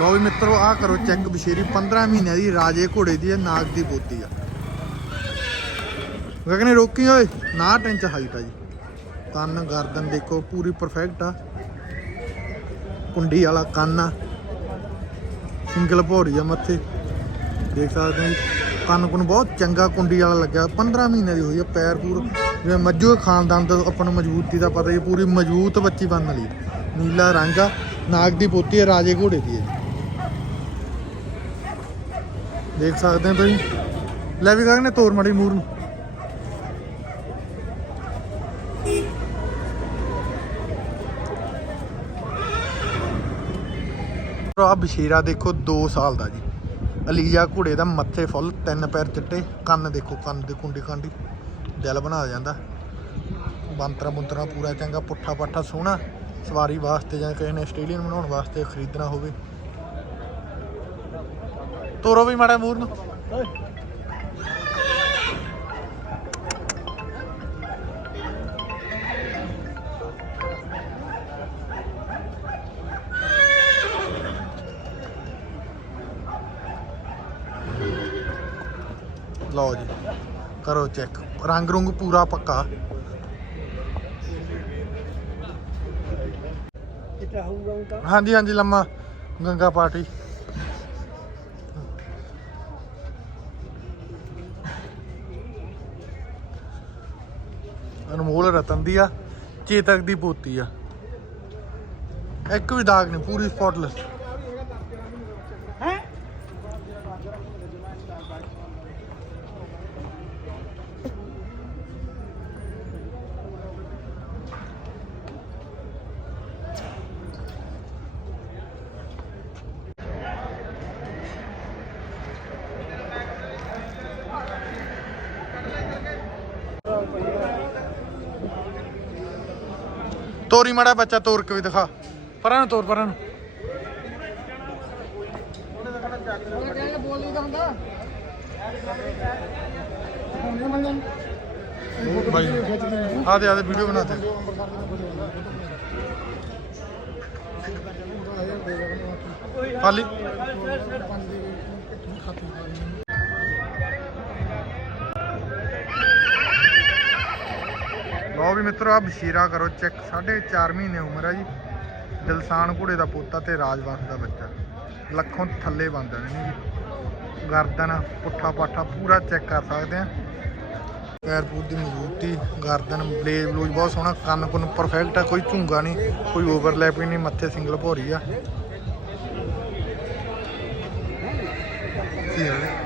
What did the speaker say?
ਲਓ ਵੀ ਮਿੱਤਰੋ, ਆਹ ਕਰੋ ਚੈੱਕ ਬਸ਼ੇਰੀ 15 ਮਹੀਨਿਆਂ ਦੀ ਰਾਜੇ ਘੋੜੇ ਦੀ ਹੈ, ਨਾਗ ਦੀ ਬੋਤੀ ਆ। ਗਗਨੇ ਰੋਕੀ ਓਏ ਨਾ ਇੰਚ ਹਾਈਟ ਆ ਜੀ। ਕੰਨ, ਗਰਦਨ ਦੇਖੋ, ਪੂਰੀ ਪਰਫੈਕਟ ਆ। ਕੁੰਡੀ ਵਾਲਾ ਕੰਨ ਆ। ਸਿੰਗਲ ਭੌਰੀ ਆ ਮੱਥੇ। ਦੇਖ ਸਕਦੇ ਹੋ ਕੰਨ ਕੁਨ ਬਹੁਤ ਚੰਗਾ ਕੁੰਡੀ ਵਾਲਾ ਲੱਗਿਆ। 15 ਮਹੀਨੇ ਦੀ ਹੋਈ ਆ, ਪੈਰ ਪੂਰ। ਜਿਵੇਂ ਮੱਝੂ ਖਾਨਦਾਨ ਤੋਂ ਆਪਾਂ ਨੂੰ ਮਜ਼ਬੂਤੀ ਦਾ ਪਤਾ ਹੀ ਪੂਰੀ ਮਜ਼ਬੂਤ ਬੱਚੀ ਬਣਨ ਲਈ ਨੀਲਾ ਰੰਗ ਆ, ਨਾਗ ਦੀ ਪੋਤੀ ਹੈ ਰਾਜੇ ਘੋੜੇ ਦੀ ਹੈ ਜੀ। ਦੇਖ ਸਕਦੇ ਹੋ ਤੁਸੀਂ। ਲੈ ਵੀ ਗਗਨੇ ਤੋਰ ਮੜੀ ਮੂਰ ਨੂੰ। ਆ ਬਸ਼ੀਰਾ ਦੇਖੋ 2 ਸਾਲ ਦਾ ਜੀ। ਅਲੀਜਾ ਘੋੜੇ ਦਾ ਮੱਥੇ ਫੁੱਲ, ਤਿੰਨ ਪੈਰ ਚਿੱਟੇ, ਕੰਨ ਦੇਖੋ, ਕੰਨ ਦੇ ਕੁੰਡੀ ਕਾਂਡੀ ਦਿਲ ਬਣਾ ਜਾਂਦਾ। ਬੰਤਰਾ ਬੁੰਤਰਾ ਪੂਰਾ ਚੰਗਾ, ਪੁੱਠਾ ਪਾਠਾ ਸੋਹਣਾ। ਸਵਾਰੀ ਵਾਸਤੇ ਜਾਂ ਕਿਸੇ ਨੇ ਆਸਟ੍ਰੇਲੀਅਨ ਬਣਾਉਣ ਵਾਸਤੇ ਖਰੀਦਣਾ ਹੋਵੇ। ਤੋਰੋ ਵੀ ਮਾੜਾ ਮੂਰ ਨੂੰ। ਲਓ ਜੀ ਕਰੋ ਚੈੱਕ ਰੰਗ ਰੁੰਗ ਪੂਰਾ ਪੱਕਾ। ਹਾਂਜੀ ਹਾਂਜੀ ਲੰਮਾ ਗੰਗਾ ਪਾਰਟੀ। ਅਨਮੋਲ ਰਤਨ ਦੀ ਆ ਚੇਤਕ ਦੀ ਪੋਤੀ ਆ। ਇੱਕ ਵੀ ਦਾਗ ਨਹੀਂ ਪੂਰੀ ਸਪੌਟਲੈਸ ਤੋਰੀ ਮੜਾ ਬੱਚਾ, ਤੋਰ ਕੇ ਵੀ ਦਿਖਾ। ਪਰਾਂ ਨੂੰ ਤੋਰ, ਪਰਾਂ। ਨੂੰ ਬਾਈ ਆ ਦੇ ਆ ਦੇ ਵੀਡੀਓ ਬਣਾ ਦੇ। ਖਾਲੀ। ਲਓ ਵੀ ਮਿੱਤਰੋ ਆ ਬਸ਼ੀਰਾ ਕਰੋ ਚੈੱਕ 4.5 ਮਹੀਨੇ ਉਮਰ ਹੈ ਜੀ। ਦਿਲਸਾਨ ਘੋੜੇ ਦਾ ਪੋਤਾ ਤੇ ਰਾਜਵੰਸ਼ ਦਾ ਬੱਚਾ। ਲੱਖੋਂ ਥੱਲੇ ਬੰਦਾ ਨਹੀਂ ਜੀ। ਗਰਦਨ, ਪੁੱਠਾ ਪਾਠਾ ਪੂਰਾ ਚੈੱਕ ਕਰ ਸਕਦੇ ਆ। ਪੈਰ ਪੂਰ ਦੀ ਮਜ਼ਬੂਤੀ, ਗਰਦਨ, ਬਲੇਜ, ਬਲੂਜ ਬਹੁਤ ਸੋਹਣਾ, ਕੰਨ ਕੁੰਨ ਪਰਫੈਕਟ ਆ, ਕੋਈ ਝੁੰਗਾ ਨਹੀਂ, ਕੋਈ ਓਵਰਲੈਪ ਨਹੀਂ, ਮੱਥੇ ਸਿੰਗਲ ਭੋਰੀ ਆ। ਕੀ ਹਾਲ ਹੈ?